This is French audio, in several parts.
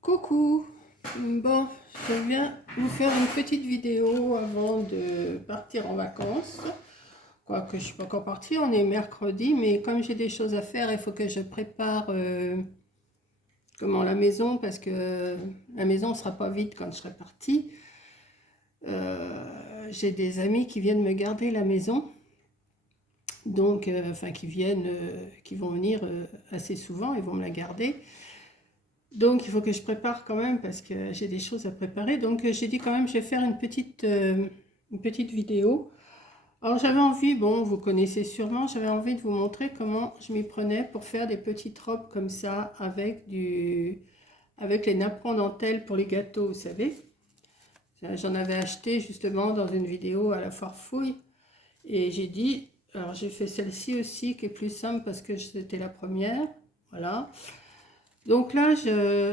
Coucou, bon, je viens vous faire une petite vidéo avant de partir en vacances. Quoique je ne suis pas encore partie, on est mercredi, mais comme j'ai des choses à faire, il faut que je prépare la maison, parce que la maison ne sera pas vide quand je serai partie. J'ai des amis qui viennent me garder la maison, donc, enfin qui vont venir assez souvent, ils vont me la garder. Donc il faut que je prépare quand même parce que j'ai des choses à préparer. Donc j'ai dit quand même je vais faire une petite vidéo. Alors j'avais envie, bon vous connaissez sûrement, j'avais envie de vous montrer comment je m'y prenais pour faire des petites robes comme ça avec les napperons dentelle pour les gâteaux, vous savez. J'en avais acheté justement dans une vidéo à la foire fouille. Et j'ai dit, alors j'ai fait celle-ci aussi qui est plus simple parce que c'était la première. Voilà. Donc là,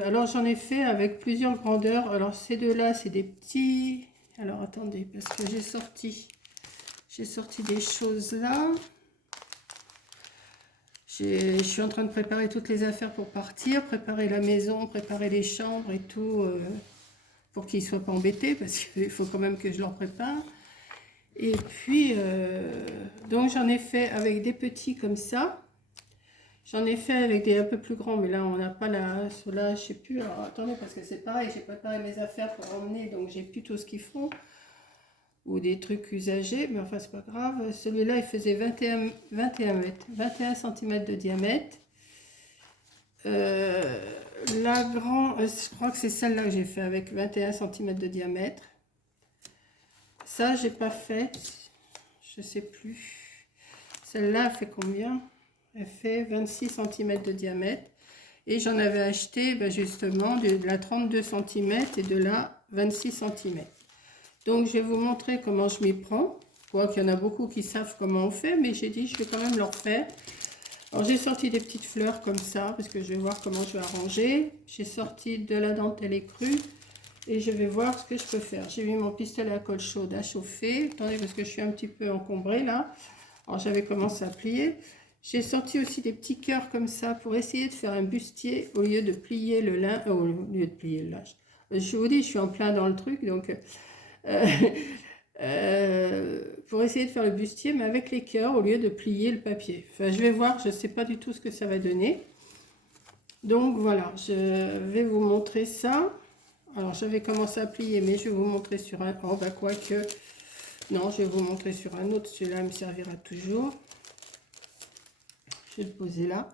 alors j'en ai fait avec plusieurs grandeurs. Alors ces deux-là, c'est des petits... Alors attendez, parce que j'ai sorti des choses là. Je suis en train de préparer toutes les affaires pour partir, préparer la maison, préparer les chambres et tout, pour qu'ils ne soient pas embêtés, parce qu'il faut quand même que je leur prépare. Et puis, donc j'en ai fait avec des petits comme ça. J'en ai fait avec des un peu plus grands, mais là on n'a pas la... Ceux-là, je sais plus. Alors attendez, parce que c'est pareil, j'ai préparé mes affaires pour emmener, donc j'ai plus tout ce qu'il faut. Ou des trucs usagés, mais enfin c'est pas grave. Celui-là, il faisait 21 mètres, 21 cm de diamètre. La grande, je crois que c'est celle-là que j'ai fait avec 21 cm de diamètre. Ça, j'ai pas fait, je sais plus. Celle-là, elle fait combien? Elle fait 26 cm de diamètre. Et j'en avais acheté justement de la 32 cm et de la 26 cm. Donc je vais vous montrer comment je m'y prends. Je vois qu'il y en a beaucoup qui savent comment on fait, mais j'ai dit je vais quand même leur faire. Alors j'ai sorti des petites fleurs comme ça, parce que je vais voir comment je vais arranger. J'ai sorti de la dentelle écrue et je vais voir ce que je peux faire. J'ai mis mon pistolet à colle chaude à chauffer. Attendez, parce que je suis un petit peu encombrée là. Alors j'avais commencé à plier. J'ai sorti aussi des petits cœurs comme ça pour essayer de faire un bustier au lieu de plier le lin, au lieu de plier le linge. Je vous dis, je suis en plein dans le truc, donc pour essayer de faire le bustier, mais avec les cœurs au lieu de plier le papier. Enfin, je vais voir, je ne sais pas du tout ce que ça va donner. Donc voilà, je vais vous montrer ça. Alors j'avais commencé à plier, mais je vais vous montrer sur un... Oh bah quoique... Non, je vais vous montrer sur un autre, celui-là me servira toujours. Je vais le poser là.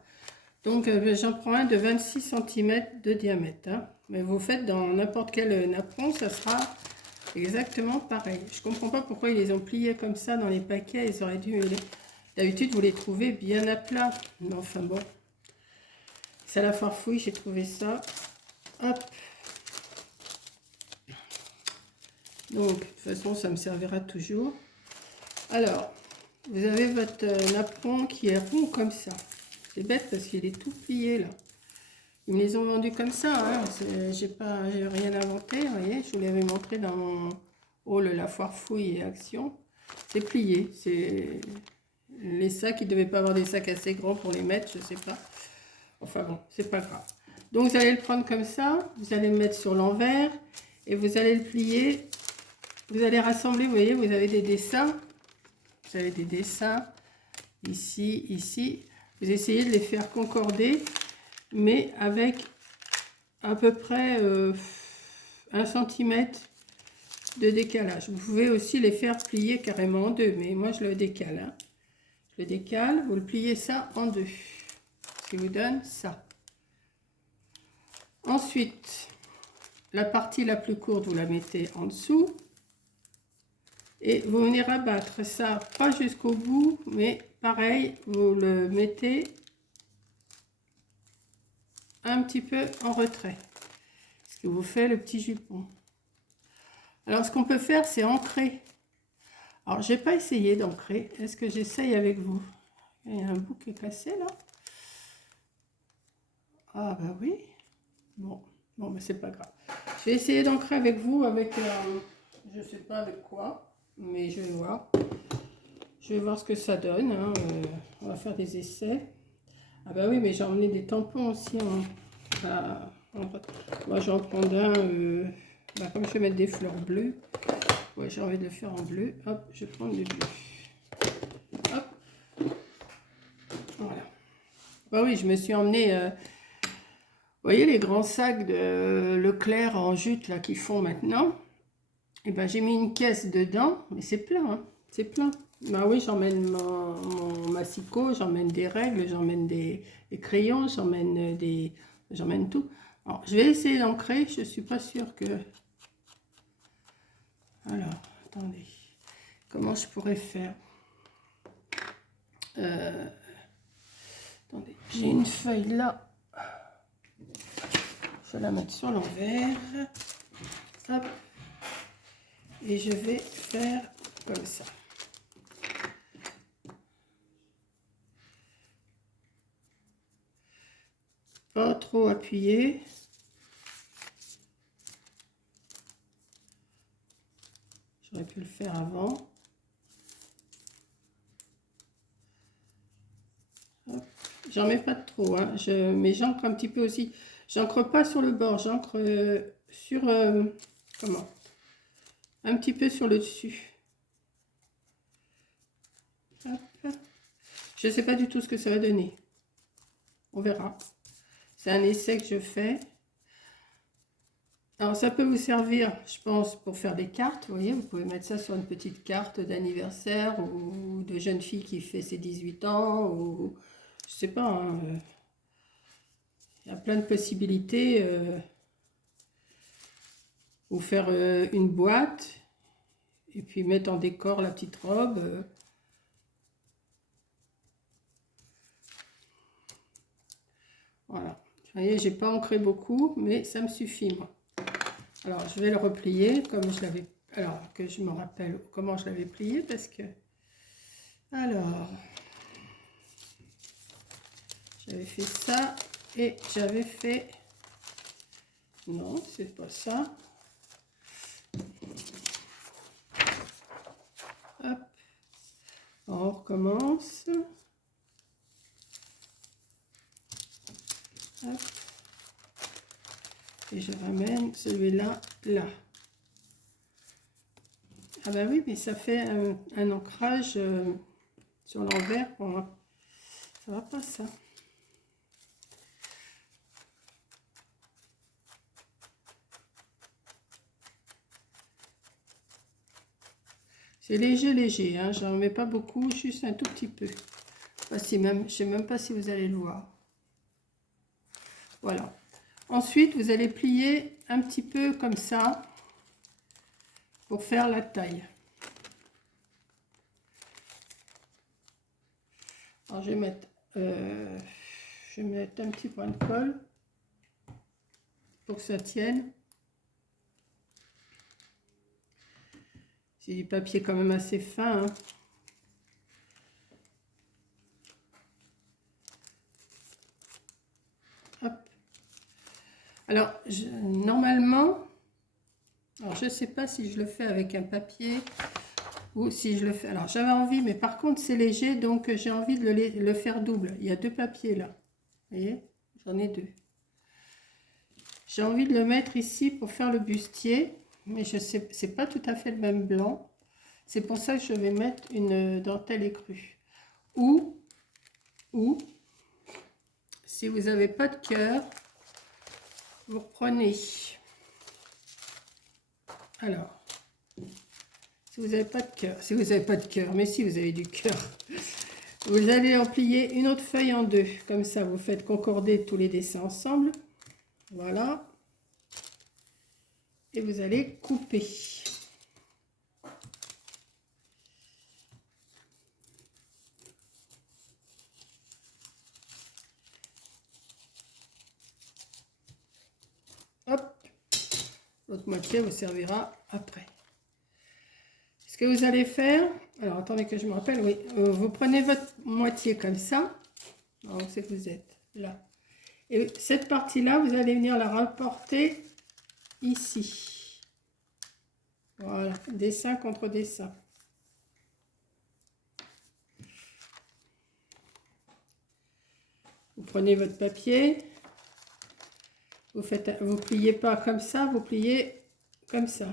Donc j'en prends un de 26 cm de diamètre. Hein. Mais vous faites dans n'importe quel napperon, ça sera exactement pareil. Je ne comprends pas pourquoi ils les ont pliés comme ça dans les paquets. Ils auraient dû... D'habitude, vous les trouvez bien à plat. Mais enfin bon. C'est à la farfouille, j'ai trouvé ça. Hop. Donc, de toute façon, ça me servira toujours. Alors, vous avez votre napperon qui est rond comme ça. C'est bête parce qu'il est tout plié là. Ils me les ont vendus comme ça. Hein. J'ai rien inventé. Vous voyez, je vous l'avais montré dans mon haul La Foire Fouille et Action. C'est plié. C'est les sacs. Ils ne devaient pas avoir des sacs assez grands pour les mettre. Je ne sais pas. Enfin bon, c'est pas grave. Donc vous allez le prendre comme ça. Vous allez le mettre sur l'envers et vous allez le plier. Vous allez rassembler. Vous voyez, vous avez des dessins. Vous avez des dessins ici, ici. Vous essayez de les faire concorder, mais avec à peu près 1 cm de décalage. Vous pouvez aussi les faire plier carrément en deux, mais moi je le décale. Hein. Je le décale, vous le pliez ça en deux, ce qui vous donne ça. Ensuite, la partie la plus courte, vous la mettez en dessous. Et vous venez rabattre ça, pas jusqu'au bout, mais pareil, vous le mettez un petit peu en retrait. Ce qui vous fait le petit jupon. Alors, ce qu'on peut faire, c'est ancrer. Alors, j'ai pas essayé d'ancrer. Est-ce que j'essaye avec vous? Il y a un bout qui est cassé, là. Ah, bah oui. Bon, mais c'est pas grave. Je vais essayer d'ancrer avec vous, avec, je sais pas avec quoi. Mais je vais voir. Je vais voir ce que ça donne. Hein. On va faire des essais. Ah bah oui, mais j'ai emmené des tampons aussi. Hein. Moi, je vais en prendre un, comme je vais mettre des fleurs bleues, ouais, j'ai envie de le faire en bleu. Hop, je vais prendre du bleu. Hop, voilà. Bah oui, je me suis emmené, vous voyez les grands sacs de Leclerc en jute là qu'ils font maintenant. Et ben j'ai mis une caisse dedans, mais c'est plein, hein, c'est plein. Bah oui, j'emmène mon massicot, j'emmène des règles, j'emmène des crayons, j'emmène tout. Alors, je vais essayer d'ancrer, je suis pas sûre que... Alors, attendez, comment je pourrais faire? Attendez, j'ai une feuille là. Je vais la mettre sur l'envers. Hop. Et je vais faire comme ça. Pas trop appuyé. J'aurais pu le faire avant. J'en mets pas trop, hein. Mais j'encre un petit peu aussi. J'encre pas sur le bord, j'encre sur... comment? Un petit peu sur le dessus. Hop. Je ne sais pas du tout ce que ça va donner. On verra. C'est un essai que je fais. Alors ça peut vous servir, je pense, pour faire des cartes. Vous voyez, vous pouvez mettre ça sur une petite carte d'anniversaire ou de jeune fille qui fait ses 18 ans. Ou je sais pas, hein, il y a plein de possibilités. Ou faire une boîte et puis mettre en décor la petite robe. Voilà. Vous voyez, j'ai pas ancré beaucoup, mais ça me suffit, moi. Alors, je vais le replier comme je l'avais... Alors, que je me rappelle comment je l'avais plié, parce que... Alors... J'avais fait ça, et j'avais fait... Non, c'est pas ça. Hop. On recommence. Hop. Et je ramène celui-là, là. Ah bah oui, mais ça fait un ancrage sur l'envers. Ça va pas, ça. C'est léger, léger, hein. J'en mets pas beaucoup, juste un tout petit peu. Enfin, si même, je sais même pas si vous allez le voir. Voilà. Ensuite, vous allez plier un petit peu comme ça pour faire la taille. Alors, je vais mettre un petit point de colle pour que ça tienne. C'est du papier quand même assez fin, hein. Hop. Alors, normalement, alors je ne sais pas si je le fais avec un papier ou si je le fais... Alors, j'avais envie, mais par contre, c'est léger, donc j'ai envie de le faire double. Il y a deux papiers là. Vous voyez? J'en ai deux. J'ai envie de le mettre ici pour faire le bustier, mais je sais, c'est pas tout à fait le même blanc. C'est pour ça que je vais mettre une dentelle écrue. Ou si vous n'avez pas de cœur, vous reprenez. Alors, si vous n'avez pas de cœur, mais si vous avez du cœur, vous allez en plier une autre feuille en deux. Comme ça, vous faites concorder tous les dessins ensemble. Voilà. Et vous allez couper. Hop. L'autre moitié vous servira après. Ce que vous allez faire, alors attendez que je me rappelle, oui, vous prenez votre moitié comme ça. Alors, c'est que vous êtes là. Et cette partie-là, vous allez venir la rapporter ici. Voilà, dessin contre dessin. Vous prenez votre papier, Vous pliez pas comme ça, vous pliez comme ça.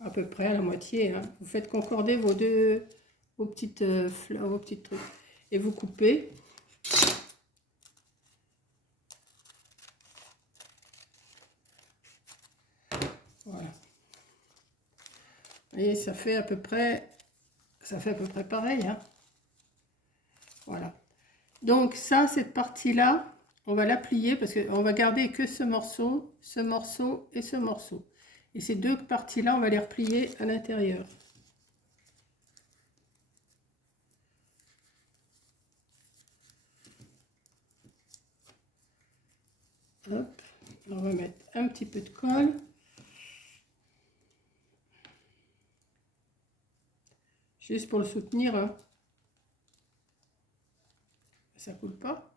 À peu près à la moitié. Hein. Vous faites concorder vos petites fleurs, vos petits trucs. Et vous coupez. Voilà. Et ça fait à peu près pareil. Hein. Voilà. Donc ça, cette partie-là, on va la plier parce qu'on va garder que ce morceau et ce morceau. Et ces deux parties-là, on va les replier à l'intérieur. Hop, on va mettre un petit peu de colle. Juste pour le soutenir. Hein. Ça coule pas.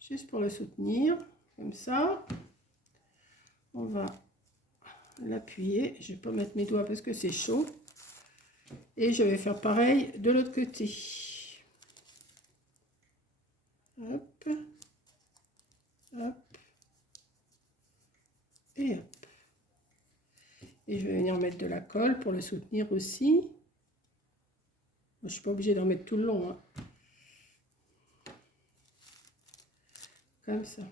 Juste pour le soutenir, comme ça. On va l'appuyer. Je vais pas mettre mes doigts parce que c'est chaud. Et je vais faire pareil de l'autre côté. Hop. Hop. Et hop. Et je vais venir mettre de la colle pour le soutenir aussi. Je ne suis pas obligée d'en mettre tout le long. Hein. Comme ça.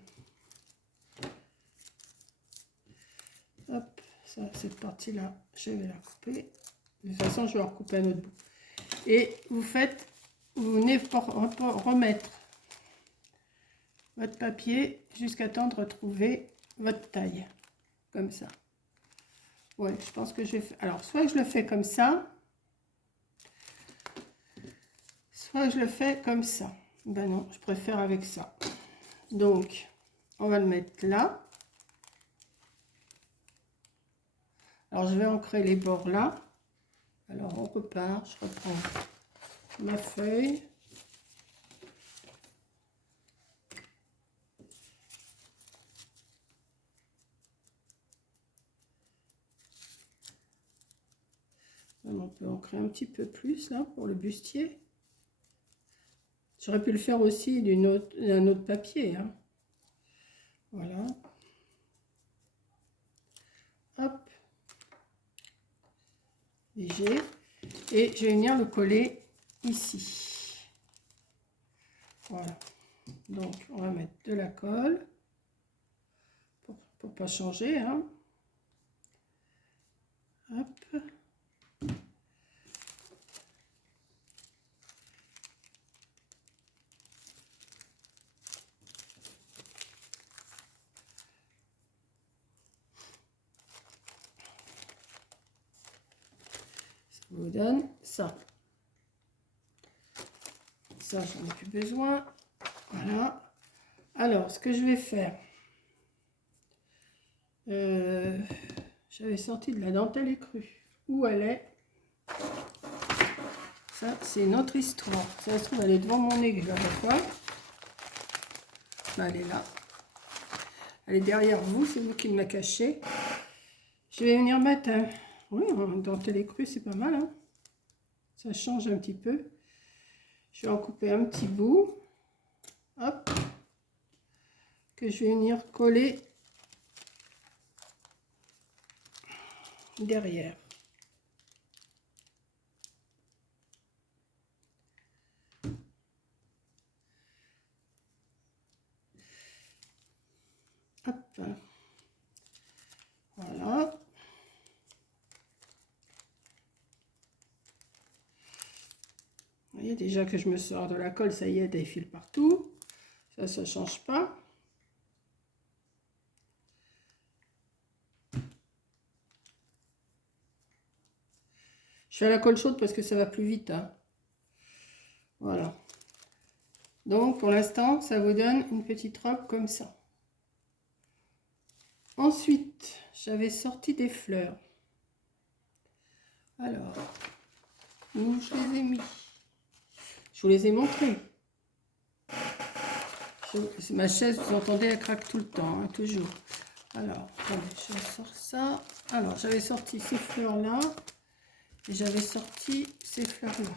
Hop, ça, cette partie-là, je vais la couper. De toute façon, je vais recouper un autre bout. Et vous venez remettre votre papier jusqu'à temps de retrouver votre taille. Comme ça. Ouais, je pense que je vais faire... Alors, soit je le fais comme ça, soit je le fais comme ça. Ben non, je préfère avec ça. Donc, on va le mettre là. Alors, je vais ancrer les bords là. Alors, on repart. Je reprends ma feuille. On peut ancrer un petit peu plus là pour le bustier. J'aurais pu le faire aussi d'un autre papier. Hein. Voilà. Hop. Léger. Et je vais venir le coller ici. Voilà. Donc, on va mettre de la colle pour pas changer. Hein. Hop. Vous donne ça. Ça, j'en ai plus besoin. Voilà. Alors, ce que je vais faire, j'avais sorti de la dentelle écrue. Où elle est? Ça, c'est une autre histoire. Ça se trouve, elle est devant mon nez, je la vois pas. Là, elle est là. Elle est derrière vous, c'est vous qui me la cachez. Je vais venir mettre un... Oui, en dentelle écrue, c'est pas mal. Hein, ça change un petit peu. Je vais en couper un petit bout. Hop. Que je vais venir coller derrière. Hop. Voilà. Vous voyez déjà que je me sors de la colle, ça y est, des fils partout. Ça ne change pas. Je fais à la colle chaude parce que ça va plus vite. Hein. Voilà. Donc, pour l'instant, ça vous donne une petite robe comme ça. Ensuite, j'avais sorti des fleurs. Alors, où je les ai mis? Je vous les ai montrés. Ma chaise, vous entendez, elle craque tout le temps, hein, toujours. Alors, attendez, je sors ça. Alors, j'avais sorti ces fleurs-là. Et j'avais sorti ces fleurs-là.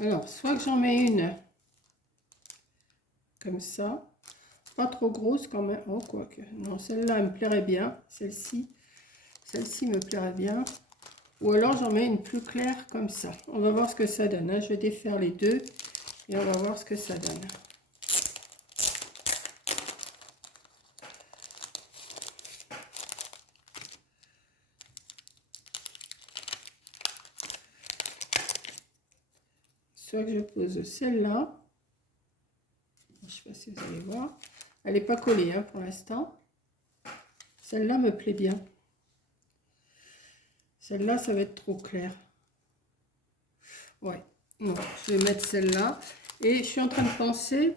Alors, soit que j'en mets une comme ça, pas trop grosse quand même. Oh, quoique. Non, celle-là, elle me plairait bien. Celle-ci me plairait bien. Ou alors, j'en mets une plus claire comme ça. On va voir ce que ça donne, hein. Je vais défaire les deux et on va voir ce que ça donne. Soit que je pose celle-là. Je ne sais pas si vous allez voir. Elle n'est pas collée hein, pour l'instant. Celle-là me plaît bien. Celle-là, ça va être trop clair. Ouais. Non, je vais mettre celle-là. Et je suis en train de penser,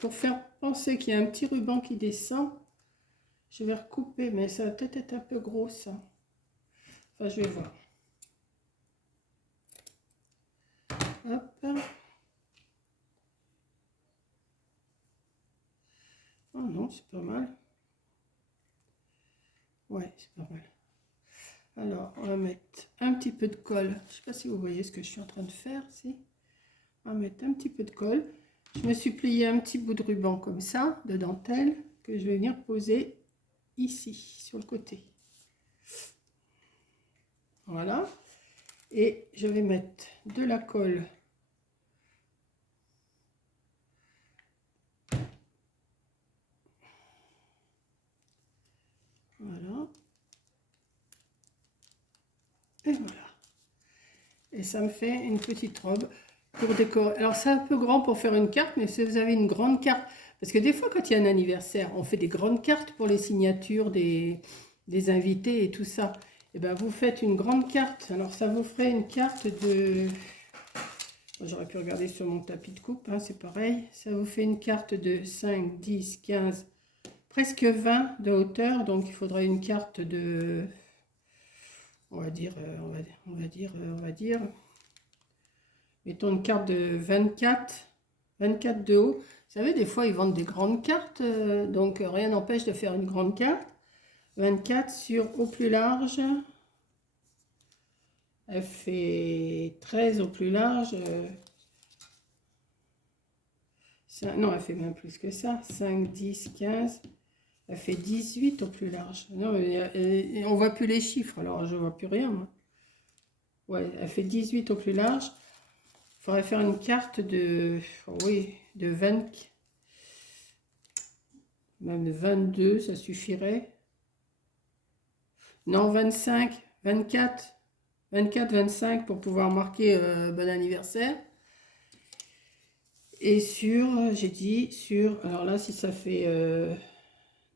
pour faire penser qu'il y a un petit ruban qui descend, je vais recouper, mais ça va peut-être être un peu gros ça. Enfin, je vais voir. Hop. Oh non, c'est pas mal. Ouais, c'est pas mal. Alors, on va mettre un petit peu de colle. Je ne sais pas si vous voyez ce que je suis en train de faire. Si. On va mettre un petit peu de colle. Je me suis plié un petit bout de ruban comme ça, de dentelle, que je vais venir poser ici, sur le côté. Voilà. Et je vais mettre de la colle. Voilà. Et voilà. Et ça me fait une petite robe pour décorer. Alors c'est un peu grand pour faire une carte, mais si vous avez une grande carte, parce que des fois quand il y a un anniversaire, on fait des grandes cartes pour les signatures des invités et tout ça. Et bien vous faites une grande carte. Alors ça vous ferait une carte de... J'aurais pu regarder sur mon tapis de coupe, hein, c'est pareil. Ça vous fait une carte de 5, 10, 15, presque 20 de hauteur. Donc il faudrait une carte de... On va dire, mettons une carte de 24 de haut. Vous savez, des fois, ils vendent des grandes cartes, donc rien n'empêche de faire une grande carte. 24 sur au plus large. Elle fait 13 au plus large. Non, elle fait même plus que ça. 5, 10, 15. Elle fait 18 au plus large. Non, mais, on voit plus les chiffres, alors je vois plus rien, moi. Ouais, elle fait 18 au plus large. Il faudrait faire une carte de, oui, de 20, même de 22, ça suffirait. Non, 25, 24, 24, 25 pour pouvoir marquer bon anniversaire. Et sur, j'ai dit, sur, alors là, si ça fait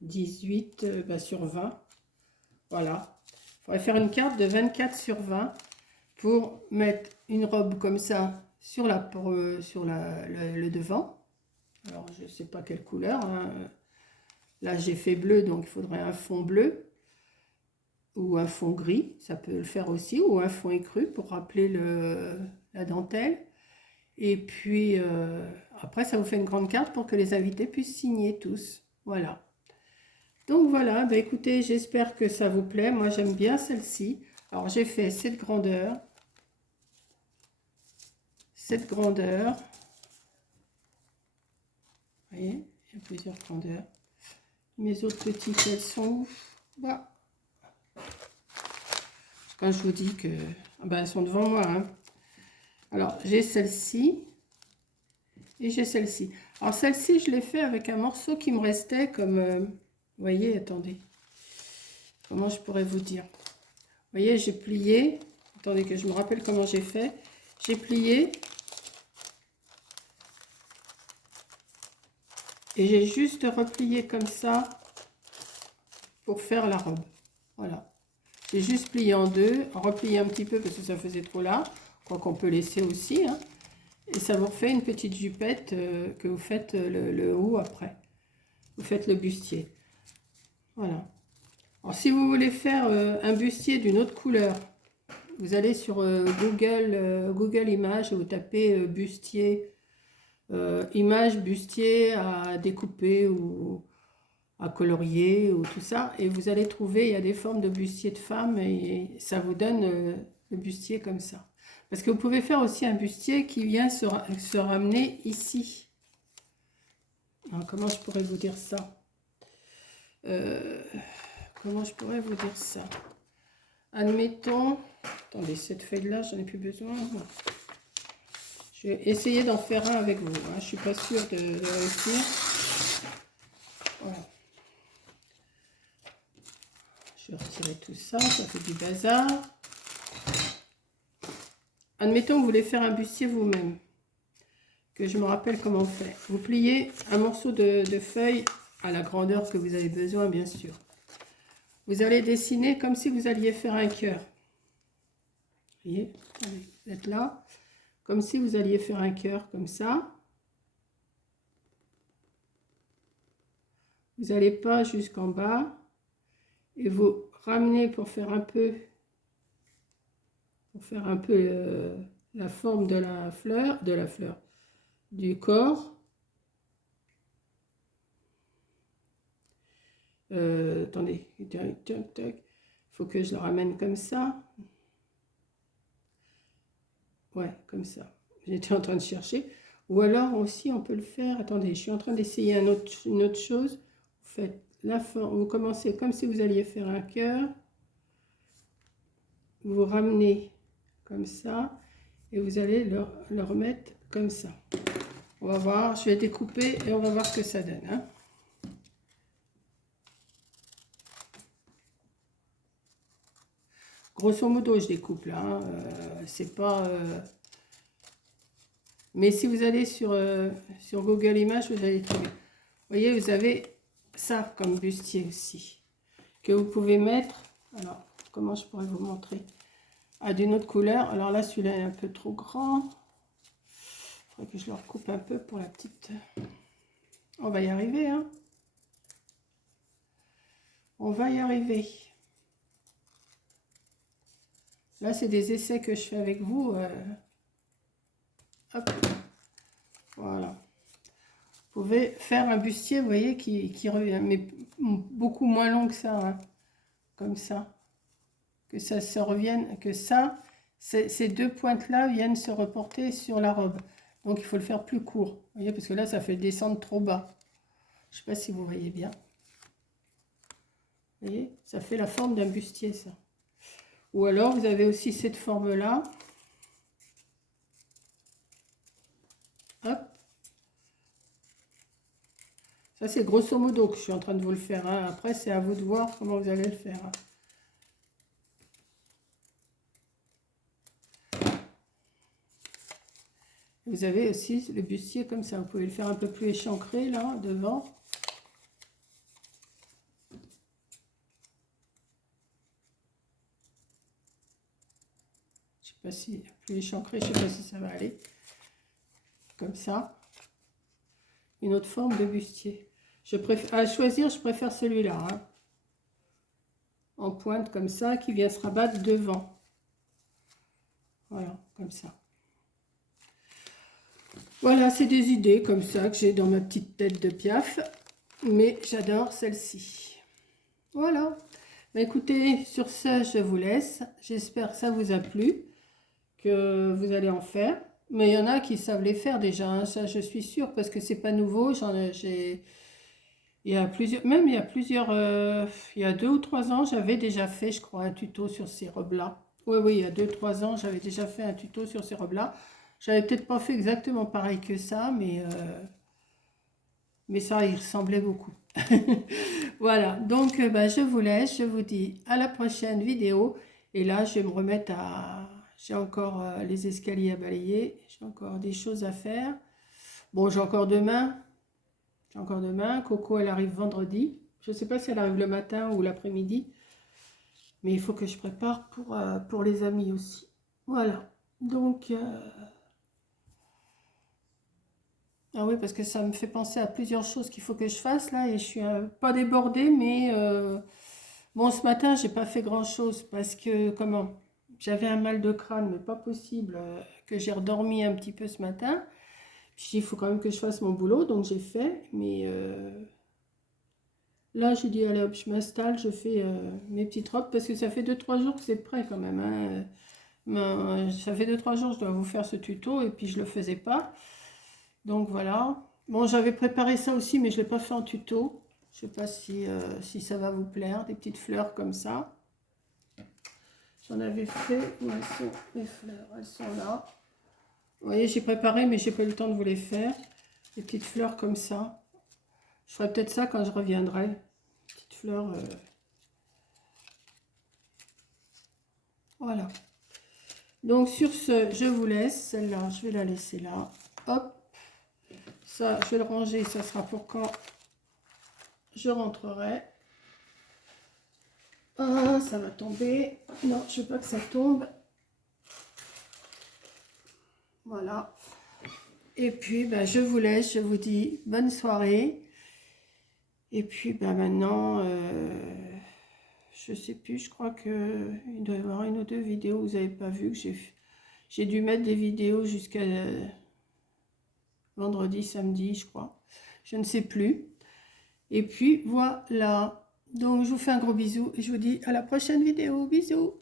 18, bah sur 20, voilà. Il faudrait faire une carte de 24 sur 20 pour mettre une robe comme ça sur, le devant. Alors, je ne sais pas quelle couleur, hein. Là, j'ai fait bleu, donc il faudrait un fond bleu ou un fond gris, ça peut le faire aussi, ou un fond écru pour rappeler la dentelle. Et puis, après, ça vous fait une grande carte pour que les invités puissent signer tous. Voilà. Donc voilà, bah écoutez, j'espère que ça vous plaît. Moi, j'aime bien celle-ci. Alors, j'ai fait cette grandeur. Cette grandeur. Vous voyez, il y a plusieurs grandeurs. Mes autres petites, elles sont où? Bah, quand je vous dis que... Ben, elles sont devant moi, hein. Alors, j'ai celle-ci. Et j'ai celle-ci. Alors, celle-ci, je l'ai fait avec un morceau qui me restait comme... vous voyez, attendez. Comment je pourrais vous dire? Vous voyez, j'ai plié. Attendez que je me rappelle comment j'ai fait. J'ai plié. Et j'ai juste replié comme ça pour faire la robe. Voilà. J'ai juste plié en deux, replié un petit peu parce que ça faisait trop large. Quoi qu'on peut laisser aussi, hein. Et ça vous refait une petite jupette que vous faites le haut après. Vous faites le bustier. Voilà. Alors si vous voulez faire un bustier d'une autre couleur, vous allez sur Google Images et vous tapez bustier, image bustier à découper ou à colorier ou tout ça. Et vous allez trouver, il y a des formes de bustier de femmes et ça vous donne le bustier comme ça. Parce que vous pouvez faire aussi un bustier qui vient se ramener ici. Alors, comment je pourrais vous dire ça? Comment je pourrais vous dire ça? Admettons, attendez, cette feuille-là, j'en ai plus besoin. Je vais essayer d'en faire un avec vous. Hein. Je suis pas sûre de réussir. Voilà. Je vais retirer tout ça, ça fait du bazar. Admettons que vous voulez faire un bustier vous-même. Que je me rappelle comment on fait. Vous pliez un morceau de feuille à la grandeur que vous avez besoin, bien sûr. Vous allez dessiner comme si vous alliez faire un cœur. Vous voyez, vous êtes là. Comme si vous alliez faire un cœur, comme ça. Vous n'allez pas jusqu'en bas. Et vous ramenez pour faire un peu la forme de la fleur, du corps. Attendez, il faut que je le ramène comme ça. Ouais, comme ça. J'étais en train de chercher. Ou alors aussi, on peut le faire. Attendez, je suis en train d'essayer une autre chose. Vous faites la forme. Vous commencez comme si vous alliez faire un cœur. Vous ramenez comme ça. Et vous allez le remettre comme ça. On va voir. Je vais découper et on va voir ce que ça donne. Hein. Grosso modo, je découpe là. Hein. C'est pas... Mais si vous allez sur Google Images, vous allez trouver. Vous voyez, vous avez ça comme bustier aussi. Que vous pouvez mettre. Alors, comment je pourrais vous montrer? Ah, d'une autre couleur. Alors là, celui-là est un peu trop grand. Il faudrait que je le recoupe un peu pour la petite... On va y arriver, hein. On va y arriver. Là, c'est des essais que je fais avec vous. Hop. Voilà. Vous pouvez faire un bustier, vous voyez, qui revient, mais beaucoup moins long que ça. Hein. Comme ça. Que ça se revienne, que ça, ces deux pointes-là viennent se reporter sur la robe. Donc, il faut le faire plus court. Vous voyez, parce que là, ça fait descendre trop bas. Je ne sais pas si vous voyez bien. Vous voyez, ça fait la forme d'un bustier, ça. Ou alors, vous avez aussi cette forme-là. Hop. Ça, c'est grosso modo que je suis en train de vous le faire. Hein. Après, c'est à vous de voir comment vous allez le faire. Hein. Vous avez aussi le bustier comme ça. Vous pouvez le faire un peu plus échancré, là, devant. Je sais pas si plus échancré, je sais pas si ça va aller. Comme ça. Une autre forme de bustier. À choisir, je préfère celui-là. Hein. En pointe comme ça, qui vient se rabattre devant. Voilà, comme ça. Voilà, c'est des idées comme ça que j'ai dans ma petite tête de Piaf. Mais j'adore celle-ci. Voilà. Bah, écoutez, sur ce, je vous laisse. J'espère que ça vous a plu, que vous allez en faire. Mais il y en a qui savent les faire déjà, hein, ça je suis sûre, parce que c'est pas nouveau. Il y a plusieurs, il y a 2 ou 3 ans, j'avais déjà fait, je crois, un tuto sur ces robes-là. Oui, il y a 2 ou 3 ans, j'avais déjà fait un tuto sur ces robes-là. J'avais peut-être pas fait exactement pareil que ça, mais ça, il ressemblait beaucoup. Voilà, donc bah, je vous laisse, je vous dis à la prochaine vidéo. Et là, je vais me remettre à... J'ai encore les escaliers à balayer, j'ai encore des choses à faire. Bon, j'ai encore demain. Coco, elle arrive vendredi. Je ne sais pas si elle arrive le matin ou l'après-midi. Mais il faut que je prépare pour les amis aussi. Voilà, donc... Ah oui, parce que ça me fait penser à plusieurs choses qu'il faut que je fasse là. Et je suis pas débordée, mais... Bon, ce matin, j'ai pas fait grand-chose parce que, comment, j'avais un mal de crâne, mais pas possible, que j'ai redormi un petit peu ce matin. Puis il faut quand même que je fasse mon boulot, donc j'ai fait. Mais là, j'ai dit, allez hop, je m'installe, je fais mes petites robes parce que ça fait 2 ou 3 jours que c'est prêt quand même. Hein. Ben, ça fait 2-3 jours que je dois vous faire ce tuto et puis je le faisais pas. Donc voilà. Bon, j'avais préparé ça aussi, mais je ne l'ai pas fait en tuto. Je sais pas si ça va vous plaire, des petites fleurs comme ça. J'en avais fait. Où elles sont les fleurs? Elles sont là. Vous voyez, j'ai préparé, mais j'ai pas eu le temps de vous les faire. Des petites fleurs comme ça. Je ferai peut-être ça quand je reviendrai. Petites fleurs. Voilà. Donc sur ce, je vous laisse. Celle-là, je vais la laisser là. Hop. Ça, je vais le ranger. Ça sera pour quand je rentrerai. Ah, ça va tomber. Non, je veux pas que ça tombe. Voilà. Et puis, ben, je vous laisse. Je vous dis bonne soirée. Et puis, ben, maintenant, je sais plus. Je crois qu'il doit y avoir une ou deux vidéos que vous n'avez pas vues. J'ai dû mettre des vidéos jusqu'à vendredi, samedi, je crois. Je ne sais plus. Et puis, voilà. Donc, je vous fais un gros bisou et je vous dis à la prochaine vidéo. Bisous.